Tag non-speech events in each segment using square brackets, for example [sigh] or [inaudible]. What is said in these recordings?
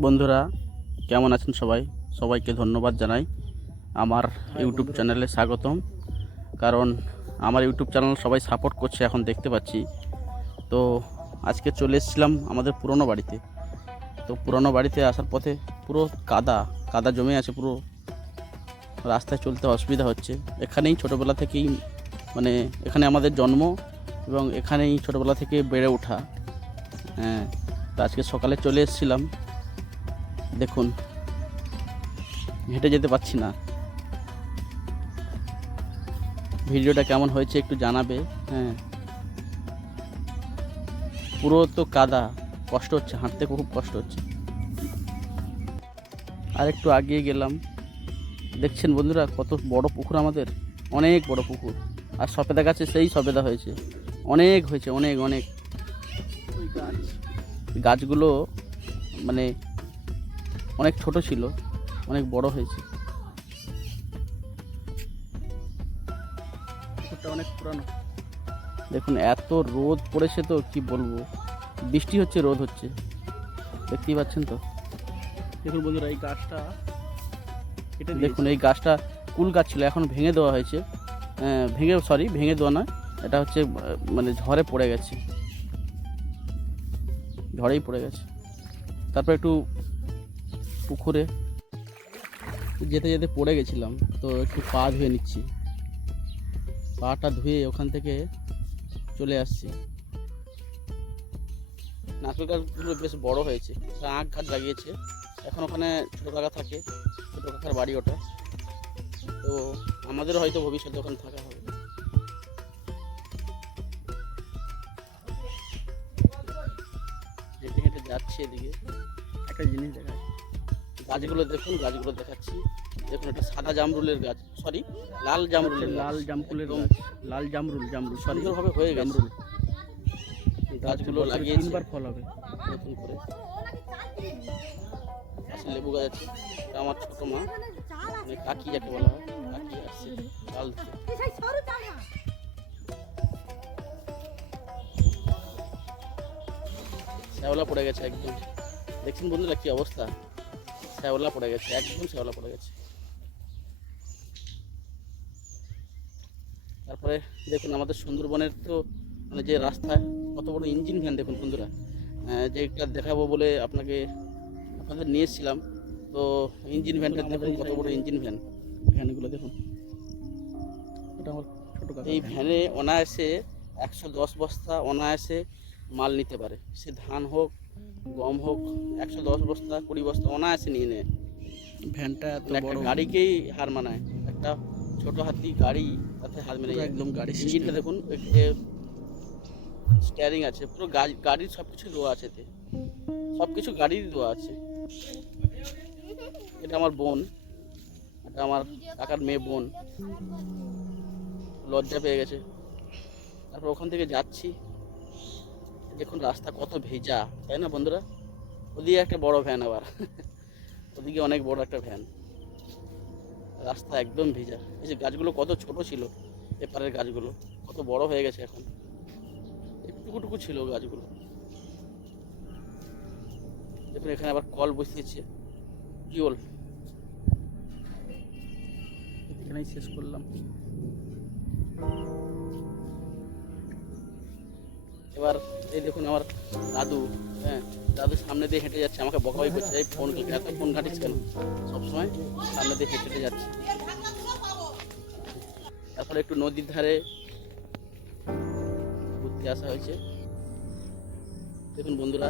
বন্ধুরা, কেমন আছেন সবাই? সবাইকে ধন্যবাদ জানাই। আমার ইউটিউব চ্যানেলে স্বাগতম। কারণ আমার ইউটিউব চ্যানেল সবাই সাপোর্ট করছে এখন দেখতে পাচ্ছি। তো আজকে চলে এসেছিলাম আমাদের পুরনো বাড়িতে। তো পুরনো বাড়িতে আসার পথে পুরো কাদা কাদা জমে আছে পুরো। রাস্তায় চলতে অসুবিধা হচ্ছে। এখানেই ছোটোবেলা থেকেই মানে এখানে আমাদের জন্ম এবং এখানেই ছোটোবেলা থেকে বেড়ে ওঠা। হ্যাঁ তো আজকে সকালে চলে এসেছিলাম। দেখুন, হেঁটে যেতে পারছি না। ভিডিওটা কেমন হয়েছে একটু জানাবে হ্যাঁ। পুরো তো কাদা, কষ্ট হচ্ছে, হাঁটতে খুব কষ্ট হচ্ছে। আর একটু আগিয়ে গেলাম। দেখছেন বন্ধুরা, কত বড় পুকুর আমাদের, অনেক বড় পুকুর। আর সফেদা গাছে সেই সফেদা হয়েছে। অনেক হয়েছে, অনেক অনেক। গাছ। গাছগুলো মানে অনেক ছোট ছিল অনেক বড় হয়েছে। পুকুরটা অনেক পুরানো। দেখুন এত রোদ পড়েছে তো কি বলব? বৃষ্টি হচ্ছে রোদ হচ্ছে। দেখতেই পাচ্ছেন তো? দেখুন বন্ধুরা এই গাছটা এটা দেখুন এই গাছটা কুল গাছ ছিল এখন ভেঙে দেওয়া হয়েছে। ভেঙে সরি ভেঙে দেওয়া নয় এটা হচ্ছে মানে ঝড়ে পড়ে গেছে। ঝড়েই পড়ে গেছে। তারপর একটু পুকুরে যেতে যেতে পড়ে গেছিলাম, তো একটু পা ধুয়ে নিচ্ছি। পাটা ধুয়ে ওখান থেকে চলে আসছি। নারকেল গাছগুলো বেশ বড় হয়েছে আখ ঘাট লাগিয়েছে। এখন ওখানে ছোটো কাকা থাকে, ছোটো কাকার বাড়ি ওটা। তো আমাদেরও হয়তো ভবিষ্যতে ওখানে থাকা হবে। হেঁটে হেঁটে যাচ্ছি এদিকে। একটা জিনিস দেখা গাছগুলো দেখুন গাছগুলো দেখাচ্ছি। দেখুন একটা সাদা জামরুলের গাছ সরি লাল জামরুলের লাল জামরুলের লাল জামরুল জামরুল সুন্দরভাবে হয়ে গেছে। গাছগুলো লাগিয়ে তিনবার ফল হবে। নতুন করে। পাশে লেবু গাছ আছে। আমার ছোট মা মানে কাকি যাকে বলা হয় কাকি আসছে চাল শ্যাওলা পড়ে গেছে একদম। দেখছেন বন্ধুরা কি অবস্থা? শ্যাওলা পড়ে গেছে একদম শ্যাওলা পড়ে গেছে। তারপরে দেখুন আমাদের সুন্দরবনের তো মানে যে রাস্তায় কত বড় ইঞ্জিন ভ্যান দেখুন বন্ধুরা। একটা দেখাবো বলে আপনাকে আপনাদের নিয়ে এসেছিলাম। তো ইঞ্জিন ভ্যানটা দেখুন কত বড় ইঞ্জিন ভ্যান ভ্যানগুলো দেখুন। এটা আমার ছোটো এই ভ্যানে অনায়াসে একশো দশ বস্তা অনায়াসে মাল নিতে পারে। সে ধান হোক গম হোক একশো দশ বস্তা কুড়ি বস্তা অনায়াসে নিয়ে নেয় ভ্যানটা এত বড়। গাড়িকেই হার মানায়। একটা ছোট হাতি গাড়ি তাতে হার মেনে একদম গাড়ি ইঞ্জিনটা দেখুন স্টিয়ারিং আছে পুরো গাড়ি গাড়ির সব কিছু দেওয়া আছে এতে। সব কিছু গাড়ির দেওয়া আছে। এটা আমার বোন এটা আমার কাকার মেয়ে বোন। লজ্জা পেয়ে গেছে। তারপর ওখান থেকে যাচ্ছি। দেখুন, রাস্তা কত ভেজা, তাই না বন্ধুরা? ওদিকে একটা বড় ভ্যান আবার। [laughs] ওদিকে অনেক বড় একটা ভ্যান রাস্তা একদম ভেজা। এই যে গাছগুলো কত ছোট ছিল, এপারের গাছগুলো। কত বড় হয়ে গেছে এখন। একটুকুটুকু ছিল গাছগুলো। দেখুন, এখানে আবার কল বসিয়েছে। টিউল এখানেই শেষ করলাম। এবার এই দেখুন আমার দাদু হ্যাঁ দাদু সামনে দিয়ে হেঁটে যাচ্ছে, আমাকে বকাবকি করছে, এই ফোন এত ফোন ঘাটিস কেন? সবসময় সামনে দিয়ে হেঁটে হেঁটে যাচ্ছে। তারপরে একটু নদীর ধারে ঘুরতে আসা হয়েছে। দেখুন বন্ধুরা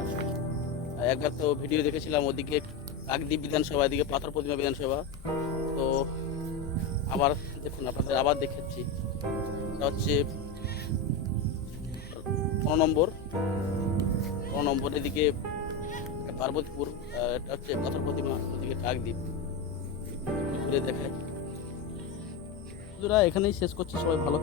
একবার তো ভিডিও দেখেছিলাম ওদিকে কাকদ্বীপ বিধানসভা, এদিকে পাথর প্রতিমা বিধানসভা। তো আবার দেখুন আপনাদের আবার দেখাচ্ছি। এটা হচ্ছে পনেরো নম্বর পনেরো নম্বর এদিকে পার্বতীপুর এটা হচ্ছে পাথর প্রতিমা, ওদিকে কাকদ্বীপ ঘুরে দেখায় বন্ধুরা, এখানেই শেষ করছি, সবাই ভালো